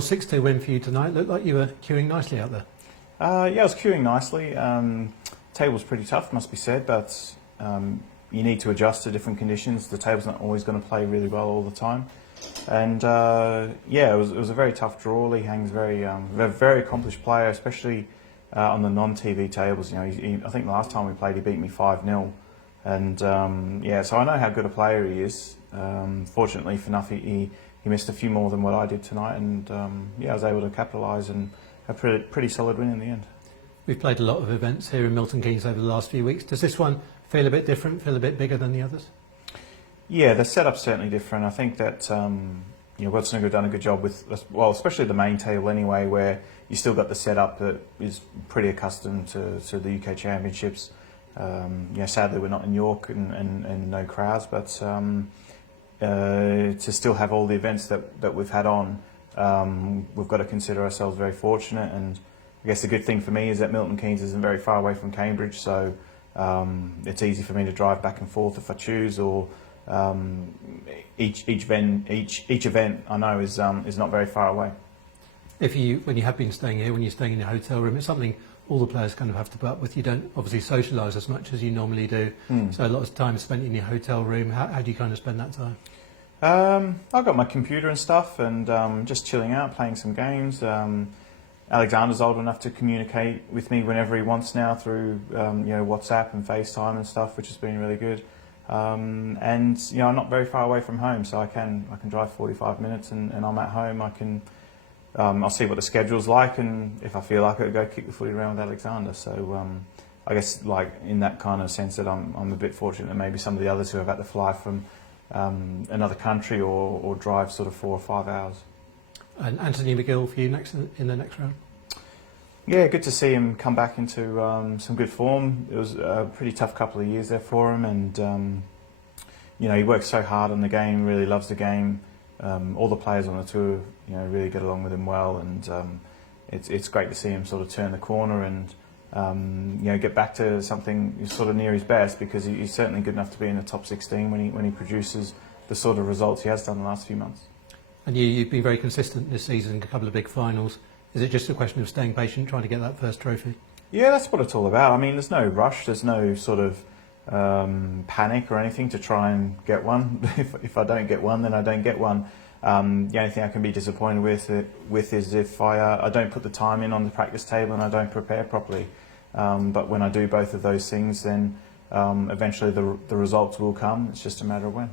6-2 win for you tonight. Looked like you were queuing nicely out there. Yeah, I was queuing nicely. Table's pretty tough, must be said, but you need to adjust to different conditions. The table's not always going to play really well all the time. And yeah, it was a very tough draw. Lee Hang's a very accomplished player, especially on the non-TV tables. You know, I think the last time we played, he beat me 5-0. And yeah, so I know how good a player he is. Fortunately for Nuffy, he missed a few more than what I did tonight, and yeah, I was able to capitalise and a pretty solid win in the end. We've played a lot of events here in Milton Keynes over the last few weeks. Does this one feel a bit different, feel a bit bigger than the others? Yeah, the setup's certainly different. I think that you know, World Snooker have done a good job with, well, especially the main table anyway, where you still got the setup that is pretty accustomed to the UK Championships. You know, sadly we're not in York and no crowds, but to still have all the events that we've had on, we've got to consider ourselves very fortunate. And I guess the good thing for me is that Milton Keynes isn't very far away from Cambridge, so it's easy for me to drive back and forth if I choose. Or each event I know is not very far away. When you have been staying here, when you're staying in your hotel room, it's something all the players kind of have to put up with. You don't obviously socialise as much as you normally do, so a lot of time spent in your hotel room. How do you kind of spend that time? I've got my computer and stuff, and just chilling out, playing some games. Alexander's old enough to communicate with me whenever he wants now through you know, WhatsApp and FaceTime and stuff, which has been really good. And you know, I'm not very far away from home, so I can drive 45 minutes and I'm at home. I'll see what the schedule's like, and if I feel like it, I'll go kick the footy around with Alexander. So I guess, like, in that kind of sense, that I'm a bit fortunate that maybe some of the others who have had to fly from another country or drive sort of 4 or 5 hours. And Anthony McGill for you next in the next round? Yeah, good to see him come back into some good form. It was a pretty tough couple of years there for him, and you know, he works so hard on the game, really loves the game. All the players on the tour, you know, really get along with him well, and it's great to see him sort of turn the corner and you know, get back to something sort of near his best, because he's certainly good enough to be in the top 16 when he produces the sort of results he has done the last few months. And you've been very consistent this season, a couple of big finals. Is it just a question of staying patient, trying to get that first trophy? Yeah, that's what it's all about. I mean, there's no rush, there's no sort of panic or anything to try and get one. If I don't get one, then I don't get one. The only thing I can be disappointed with is if I don't put the time in on the practice table and I don't prepare properly. But when I do both of those things, then eventually the results will come. It's just a matter of when.